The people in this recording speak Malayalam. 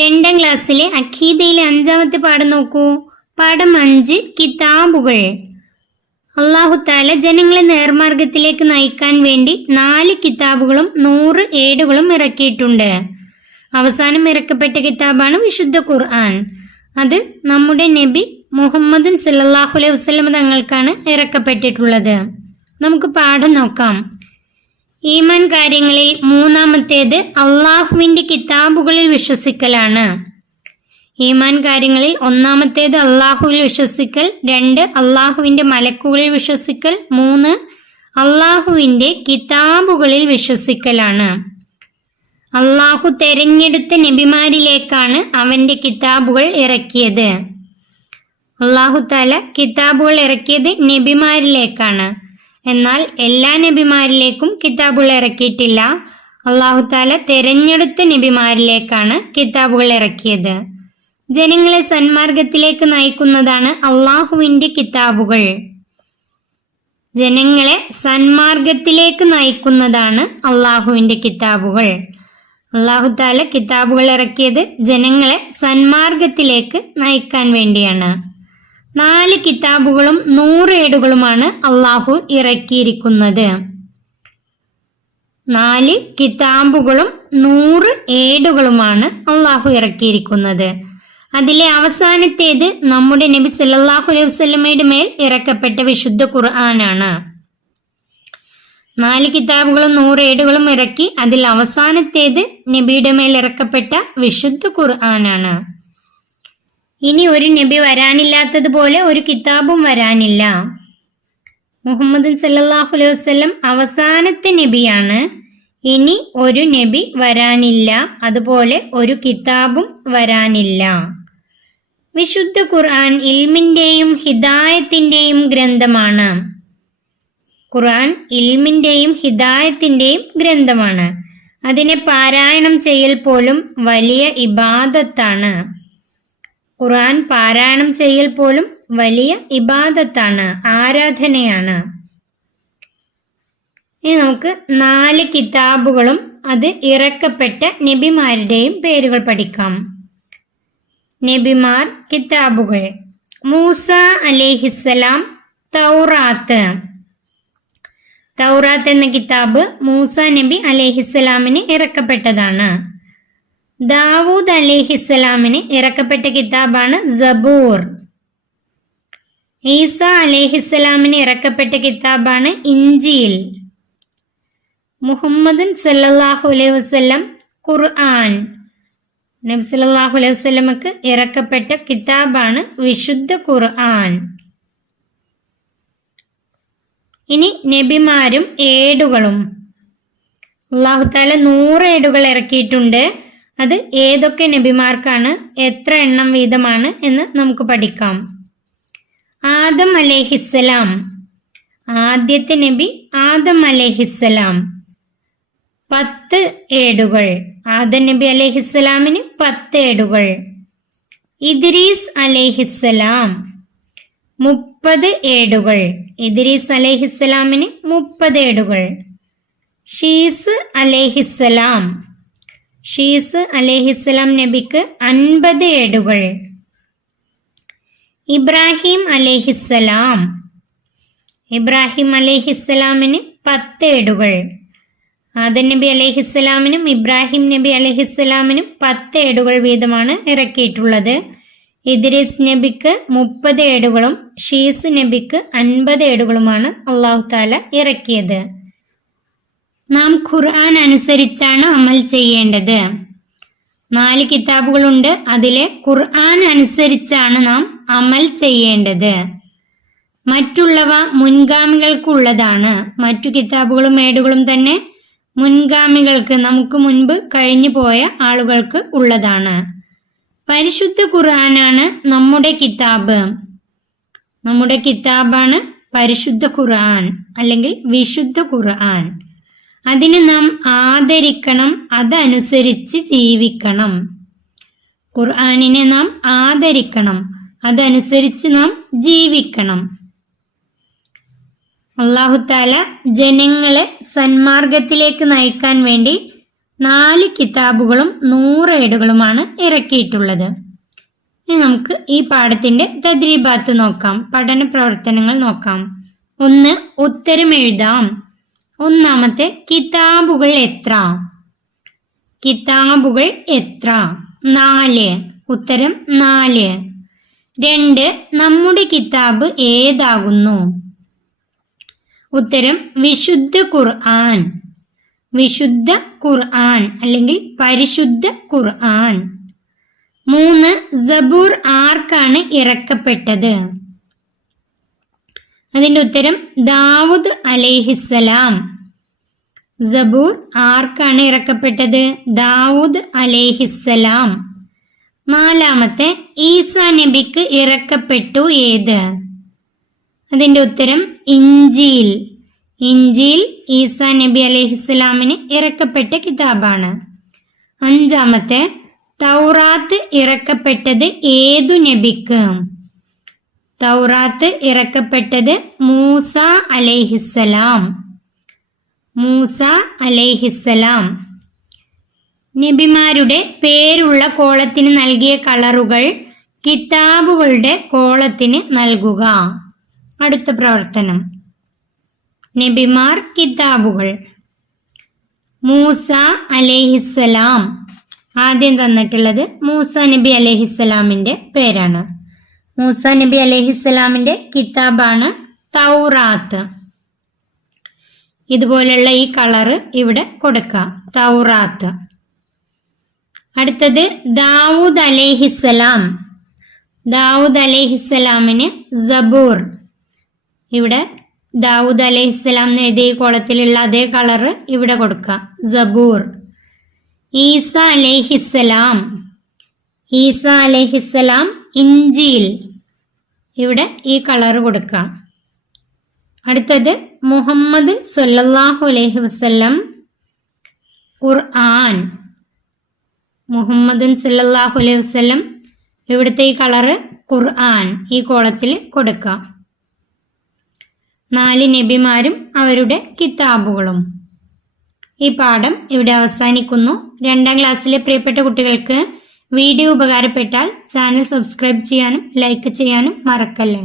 2ാം ക്ലാസ്സിലെ അഖീദയിലെ 5ാമത്തെ പാഠം നോക്കൂ. പാഠം 5 കിതാബുകൾ. അല്ലാഹു തആല ജനങ്ങളെ നേർമാർഗത്തിലേക്ക് നയിക്കാൻ വേണ്ടി 4 കിതാബുകളും 100 ഏടുകളും ഇറക്കിയിട്ടുണ്ട്. അവസാനം ഇറക്കപ്പെട്ട കിതാബാണ് വിശുദ്ധ ഖുർആൻ. അത് നമ്മുടെ നബി മുഹമ്മദ് സല്ലല്ലാഹു അലൈഹി വസല്ലം തങ്ങൾക്കാണ് ഇറക്കപ്പെട്ടിട്ടുള്ളത്. നമുക്ക് പാഠം നോക്കാം. ഈമാൻ കാര്യങ്ങളിൽ 3ാമത്തേത് അള്ളാഹുവിൻ്റെ കിതാബുകളിൽ വിശ്വസിക്കലാണ്. ഈമാൻ കാര്യങ്ങളിൽ 1ാമത്തേത് അള്ളാഹുവിൽ വിശ്വസിക്കൽ, 2 അള്ളാഹുവിൻ്റെ മലക്കുകളിൽ വിശ്വസിക്കൽ, 3 അള്ളാഹുവിൻ്റെ കിതാബുകളിൽ വിശ്വസിക്കലാണ്. അള്ളാഹു തെരഞ്ഞെടുത്ത നബിമാരിലേക്കാണ് അവൻ്റെ കിതാബുകൾ ഇറക്കിയത്. അള്ളാഹു തആല കിതാബുകൾ ഇറക്കിയത് നബിമാരിലേക്കാണ്. എന്നാൽ എല്ലാ നബിമാരിലേക്കും കിതാബുകൾ ഇറക്കിയിട്ടില്ല. അള്ളാഹു തആല തെരഞ്ഞെടുത്ത നബിമാരിലേക്കാണ് കിതാബുകൾ ഇറക്കിയത്. ജനങ്ങളെ സന്മാർഗത്തിലേക്ക് നയിക്കുന്നതാണ് അള്ളാഹുവിൻ്റെ കിതാബുകൾ. ജനങ്ങളെ സന്മാർഗത്തിലേക്ക് നയിക്കുന്നതാണ് അള്ളാഹുവിൻ്റെ കിതാബുകൾ. അള്ളാഹു തആല കിതാബുകൾ ഇറക്കിയത് ജനങ്ങളെ സന്മാർഗത്തിലേക്ക് നയിക്കാൻ വേണ്ടിയാണ്. 4 കിതാബുകളും 100 ഏടുകളുമാണ് അള്ളാഹു ഇറക്കിയിരിക്കുന്നത്. 4 കിതാബുകളും 100 ഏടുകളുമാണ് അള്ളാഹു ഇറക്കിയിരിക്കുന്നത്. അതിലെ അവസാനത്തേത് നമ്മുടെ നബി സല്ലല്ലാഹു അലൈഹി വസല്ലമയുടെ മേൽ ഇറക്കപ്പെട്ട വിശുദ്ധ ഖുർആനാണ്. 4 കിതാബുകളും 100 ഏടുകളും ഇറക്കി. അതിൽ അവസാനത്തേത് നബിയുടെ മേൽ ഇറക്കപ്പെട്ട വിശുദ്ധ ഖുർആനാണ്. ഇനി ഒരു നബി വരാനില്ലാത്തതുപോലെ ഒരു കിതാബും വരാനില്ല. മുഹമ്മദ് സല്ലല്ലാഹു അലൈഹി വസല്ലം അവസാനത്തെ നബിയാണ്. ഇനി ഒരു നബി വരാനില്ല, അതുപോലെ ഒരു കിതാബും വരാനില്ല. വിശുദ്ധ ഖുർആൻ ഇൽമിന്റെയും ഹിദായത്തിന്റെയും ഗ്രന്ഥമാണ്. ഖുർആൻ ഇൽമിന്റെയും ഹിദായത്തിന്റെയും ഗ്രന്ഥമാണ്. അതിനെ പാരായണം ചെയ്യൽ പോലും വലിയ ഇബാദത്താണ്. ഖുർആൻ പാരായണം ചെയ്യൽ പോലും വലിയ ഇബാദത്താണ്, ആരാധനയാണ്. ഇനി നമുക്ക് 4 കിതാബുകളും അത് ഇറക്കപ്പെട്ട നബിമാരുടെയും പേരുകൾ പഠിക്കാം. നബിമാർ കിതാബുകൾ: മൂസ അലൈഹിസ്സലാം തൗറാത്ത്. തൗറാത്ത് എന്ന കിതാബ് മൂസ നബി അലൈഹിസ്സലാമിന് ഇറക്കപ്പെട്ടതാണ്. ദാവൂദ് അലൈഹിസ്സലാമിന് ഇറക്കപ്പെട്ട കിതാബാണ് സബൂർ. ഈസ അലൈഹിസ്സലാമിന് ഇറക്കപ്പെട്ട കിതാബാണ് ഇഞ്ചീൽ. മുഹമ്മദ് സല്ലല്ലാഹു അലൈഹി വസല്ലം ഖുർആൻ. നബി സല്ലല്ലാഹു അലൈഹി വസല്ലമക്ക് ഇറക്കപ്പെട്ട കിതാബാണ് വിശുദ്ധ ഖുർആൻ. ഇനി നബിമാരും ഏടുകളും. അല്ലാഹു തആല 100 ഏടുകൾ ഇറക്കിയിട്ടുണ്ട്. അത് ഏതൊക്കെ നബിമാർക്കാണ്, എത്ര എണ്ണം വീതമാണ് എന്ന് നമുക്ക് പഠിക്കാം. ആദം അലൈഹിസ്സലാം, ആദ്യത്തെ നബി ആദം അലൈഹിസ്സലാം, 10 ഏടുകൾ. ആദം നബി അലൈഹിസ്സലാമിന് 10 ഏടുകൾ. ഇദ്രീസ് അലൈഹിസ്സലാം 30 ഏടുകൾ. ഇദ്രീസ് അലൈഹിസ്സലാമിന് 30 ഏടുകൾ. ഷീസ് അലൈഹിസ്സലാം, ഷീസ് അലൈഹിസ്സലാം നബിക്ക് 50 ഏടുകൾ. ഇബ്രാഹിം അലൈഹിസ്സലാം, ഇബ്രാഹിം അലൈഹിസ്സലാമിന് 10 ഏടുകൾ. ആദം നബി അലൈഹിസ്സലാമിനും ഇബ്രാഹിം നബി അലൈഹിസ്സലാമിനും 10 ഏടുകൾ വീതമാണ് ഇറക്കിയിട്ടുള്ളത്. ഇദ്രീസ് നബിക്ക് 30 ഏടുകളും ഷീസ് നബിക്ക് 50 ഏടുകളുമാണ് അല്ലാഹു തആല ഇറക്കിയത്. നാം ഖുർആൻ അനുസരിച്ചാണ് അമൽ ചെയ്യേണ്ടത്. 4 കിതാബുകളുണ്ട്. അതിലെ ഖുർആൻ അനുസരിച്ചാണ് നാം അമൽ ചെയ്യേണ്ടത്. മറ്റുള്ളവ മുൻഗാമികൾക്കുള്ളതാണ്. മറ്റു കിതാബുകളും ഏടുകളും തന്നെ മുൻഗാമികൾക്ക്, നമുക്ക് മുൻപ് കഴിഞ്ഞു പോയ ആളുകൾക്ക് ഉള്ളതാണ്. പരിശുദ്ധ ഖുർആനാണ് നമ്മുടെ കിതാബ്. നമ്മുടെ കിതാബാണ് പരിശുദ്ധ ഖുർആൻ അല്ലെങ്കിൽ വിശുദ്ധ ഖുർആൻ. അതിനെ നാം ആദരിക്കണം, അതനുസരിച്ച് ജീവിക്കണം. ഖുർആനിനെ നാം ആദരിക്കണം, അതനുസരിച്ച് നാം ജീവിക്കണം. അല്ലാഹു തആല ജനങ്ങളെ സന്മാർഗത്തിലേക്ക് നയിക്കാൻ വേണ്ടി 4 കിതാബുകളും 100 ഏടുകളുമാണ് ഇറക്കിയിട്ടുള്ളത്. ഇനി നമുക്ക് ഈ പാഠത്തിന്റെ തദ്രീബാത്ത് നോക്കാം, പഠന പ്രവർത്തനങ്ങൾ നോക്കാം. 1. ഉത്തരം എഴുതാം. ഒന്നാമത്തെ, കിതാബുകൾ എത്ര? കിതാബുകൾ എത്ര? 4. ഉത്തരം 4. 2. നമ്മുടെ കിതാബ് ഏതാകുന്നു? ഉത്തരം വിശുദ്ധ ഖുർആൻ. വിശുദ്ധ ഖുർആൻ അല്ലെങ്കിൽ പരിശുദ്ധ ഖുർആൻ. 3. സബൂർ ആർക്കാണ് ഇറക്കപ്പെട്ടത്? അതിന്റെ ഉത്തരം ദാവൂദ് അലൈഹിസ്സലാം. സബൂർ ആർക്കാണ് ഇറക്കപ്പെട്ടത്? ദാവൂദ് അലൈഹിസ്സലാം. 4. ഈസാ നബിക്ക് ഇറക്കപ്പെട്ടു ഏത്? അതിന്റെ ഉത്തരം ഇഞ്ചീൽ. ഇഞ്ചീൽ ഈസാ നബി അലൈഹിസ്സലാമിന് ഇറക്കപ്പെട്ട കിതാബാണ്. 5. തൗറാത്ത് ഇറക്കപ്പെട്ടത് ഏതു നബിക്ക്? തൗറാത്ത് ഇറക്കപ്പെട്ടത് മൂസ അലൈഹിസ്സലാം. മൂസ അലൈഹിസ്സലാം. നബിമാരുടെ പേരുള്ള കോളത്തിന് നൽകിയ കളറുകൾ കിതാബുകളുടെ കോളത്തിന് നൽകുക. അടുത്ത പ്രവർത്തനം. നബിമാർ, കിതാബുകൾ. മൂസ അലൈഹിസ്സലാം. ആദ്യം തന്നിട്ടുള്ളത് മൂസ നബി അലൈഹിസ്സലാമിന്റെ പേരാണ്. മൂസ നബി അലൈഹിസ്സലാമിന്റെ കിതാബാണ് തൗറാത്ത്. ഇതുപോലുള്ള ഈ കളറ് ഇവിടെ കൊടുക്കാം, തൗറാത്ത്. അടുത്തത് ദാവൂദ് അലൈഹിസ്സലാം. ദാവൂദ് അലൈഹിസ്സലാമിന് സബൂർ. ഇവിടെ ദാവൂദ് അലൈഹിസ്സലാം എഴുതിയ കോളത്തിലുള്ള അതേ കളറ് ഇവിടെ കൊടുക്കാം, സബൂർ. ഈസ അലൈഹിസ്സലാം. ഈസ അലൈഹിസ്സലാം ഇഞ്ചീൽ. ഇവിടെ ഈ കളറ് കൊടുക്കാം. അടുത്തത് മുഹമ്മദ് സല്ലല്ലാഹു അലൈഹി വസല്ലം ഖുർആൻ. മുഹമ്മദ് സല്ലല്ലാഹു അലൈഹി വസല്ലം, ഇവിടുത്തെ ഈ കളറ് ഖുർആൻ ഈ കോളത്തിൽ കൊടുക്കാം. 4 നബിമാരും അവരുടെ കിതാബുകളും. ഈ പാഠം ഇവിടെ അവസാനിക്കുന്നു. 2ാം ക്ലാസ്സിലെ പ്രിയപ്പെട്ട കുട്ടികൾക്ക് വീഡിയോ ഉപകാരപ്പെട്ടാൽ ചാനൽ സബ്സ്ക്രൈബ് ചെയ്യാനും ലൈക്ക് ചെയ്യാനും മറക്കല്ലേ.